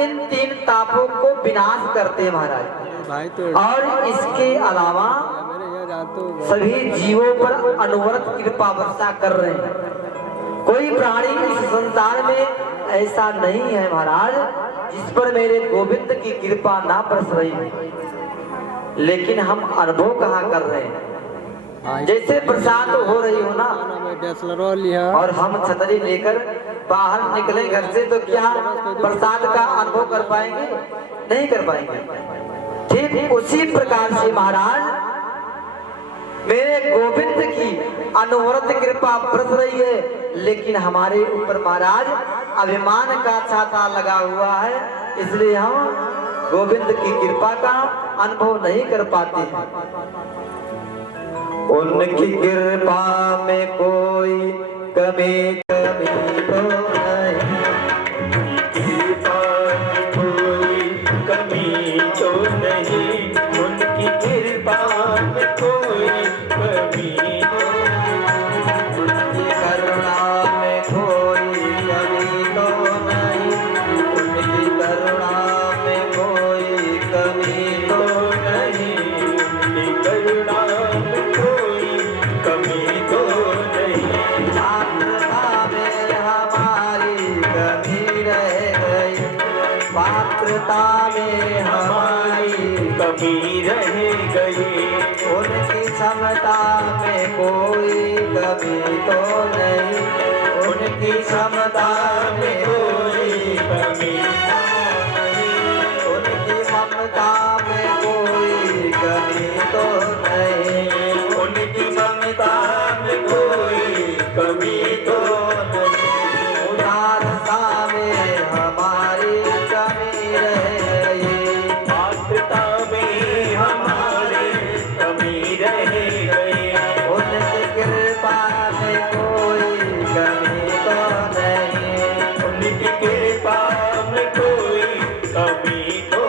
इन तीन तापों को विनाश करते हैं महाराज। और इसके अलावा सभी जीवों पर अनवरत कृपा वर्षा कर रहे हैं। कोई प्राणी इस संसार में ऐसा नहीं है महाराज जिस पर मेरे गोविंद की कृपा ना बरस रही है। लेकिन हम अनुभव कहाँ कर रहे हैं? जैसे बरसात हो रही हो ना और हम छतरी लेकर बाहर निकले घर से तो क्या बरसात का अनुभव कर पाएंगे? नहीं कर पाएंगे। ठीक उसी प्रकार से महाराज मेरे गोविंद की अनवरत कृपा बरस रही है, लेकिन हमारे ऊपर महाराज अभिमान का छाता लगा हुआ है, इसलिए हम गोविंद की कृपा का अनुभव नहीं कर पाते हैं। उनकी कृपा में कोई कमी तो नहीं, कृपा में कोई कमी तो नहीं, उनकी कृपा में कोई कमी तो नहीं, उनकी करुणा में कोई कमी तो नहीं, उनकी करुणा में कोई कमी तो नहीं, उनकी करुणा में कोई कमी तो नहीं। पात्रता में हमारी कमी रह गई, उनकी क्षमता में कोई कमी तो नहीं, उनकी क्षमता में कोई कमी उनकी ममता में कोई कमी तो नहीं, उनकी ममता में कोई कमी तो नहीं। उदारता में हमारी कमी रह गई, पात्रता में हमारी कमी रह गई, उनकी कृपा में कोई कमी तो नहीं, उनकी कृपा में कोई कमी तो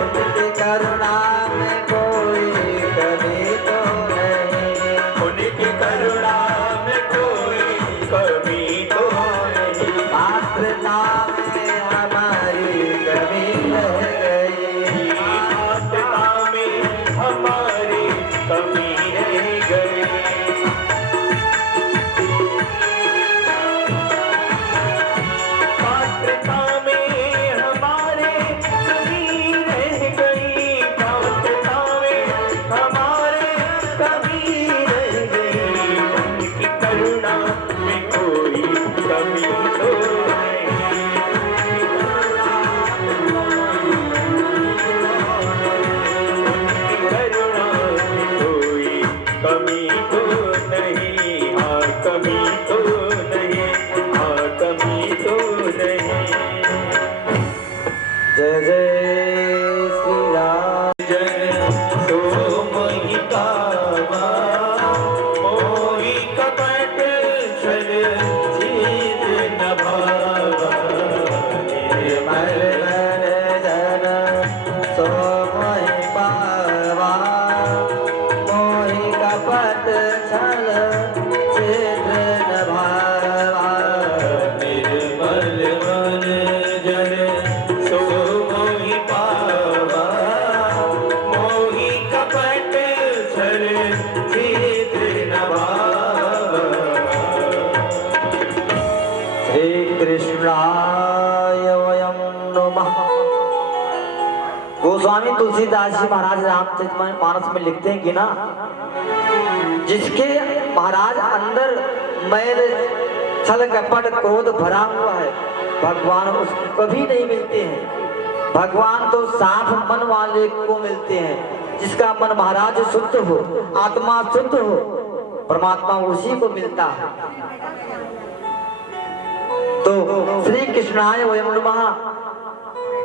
उनकी करुणा में कोई कमी तो नहीं, उनकी करुणा में कोई कमी तो नहीं। पात्रता में हमारी कमी रह गई, पात्रता में हमारी कमी रह गई, पात्रता में हमारे कमी रह गई, पात्रता में हमारे कमी रह गई, उनकी करुणा में कोई कमी तो नहीं, गोस्वामी तुलसीदास जी महाराज रामचरितमानस में लिखते हैं कि ना, जिसके महाराज अंदर मैल छल कपट क्रोध भरा हुआ है, भगवान उसको कभी नहीं मिलते हैं। भगवान तो साफ मन वाले को मिलते हैं। जिसका मन महाराज शुद्ध हो, आत्मा शुद्ध हो, परमात्मा उसी को मिलता है। तो श्री कृष्णाय वयं नमः,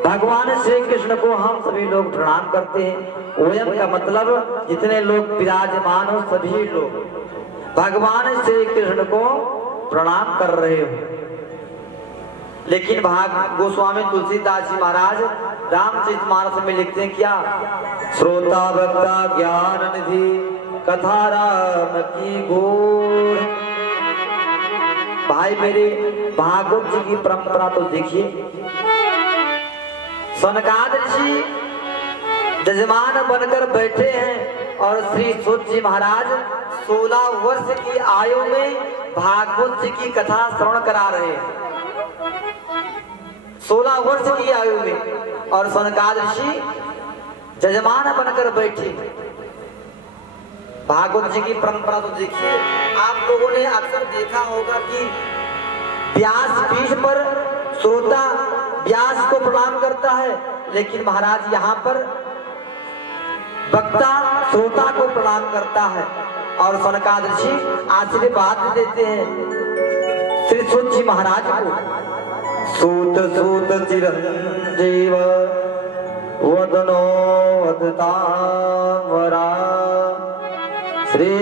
भगवान श्री कृष्ण को हम सभी लोग प्रणाम करते हैं। वयं का मतलब जितने लोग विराजमान हो सभी लोग भगवान श्री कृष्ण को प्रणाम कर रहे हो। लेकिन गोस्वामी तुलसीदास जी महाराज रामचरितमानस में लिखते हैं क्या, श्रोता वक्ता ज्ञान निधि कथा राम की गोर। भाई मेरे, भागवत जी की परंपरा तो देखिए, सनकादिक ऋषि जजमान बनकर बैठे हैं और श्री सूत जी महाराज 16 वर्ष की आयु में भागवत जी की कथा श्रवण करा रहे हैं। 16 वर्ष की आयु में और सनकादिक ऋषि जजमान बनकर बैठे। भागवत जी की परंपरा तो देखिए, आप लोगों ने अक्सर देखा होगा कि व्यास पीठ पर श्रोता व्यास को प्रणाम करता है, लेकिन महाराज यहाँ पर वक्ता श्रोता को प्रणाम करता है और सनकादिक ऋषि आशीर्वाद देते हैं श्री सूत जी महाराज को। सूत सूत चिरंजीव वदनो वदतांवरा, श्री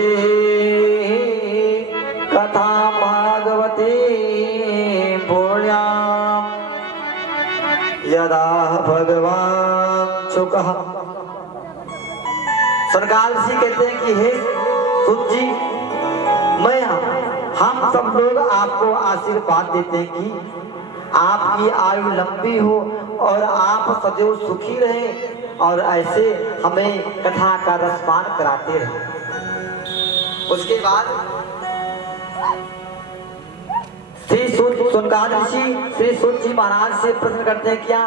कथा भागवती पुण्याम यदा भगवान चुकः। सरकार जी कहते हैं कि हे सूत जी, मैं हम सब लोग आपको आशीर्वाद देते हैं कि आपकी आयु लंबी हो और आप सदैव सुखी रहें और ऐसे हमें कथा का रसपान कराते रहें। उसके बाद श्री सुनकादिक ऋषि श्री सूत जी महाराज से प्रश्न करते हैं क्या,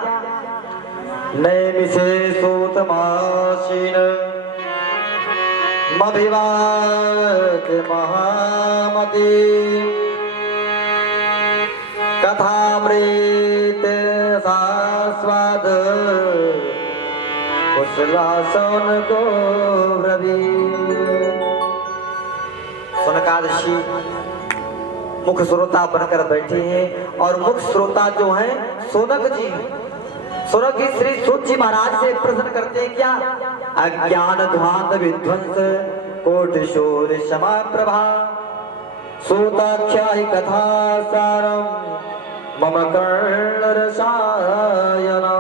नैमिषे सूतमासीन मभिवाद महामती कथामृत सास्वाद कुशलासन को ब्रवी। सनकादिक ऋषि मुख्य श्रोता बनकर बैठे हैं और मुख्य श्रोता जो हैं सोनक जी। सोनक जी श्री सूत जी महाराज से प्रश्न करते हैं क्या, अज्ञान ध्वांत विध्वंस कोटि शोर क्षमा प्रभा सूताख्या ही कथा सारम मम कर्ण रसायना।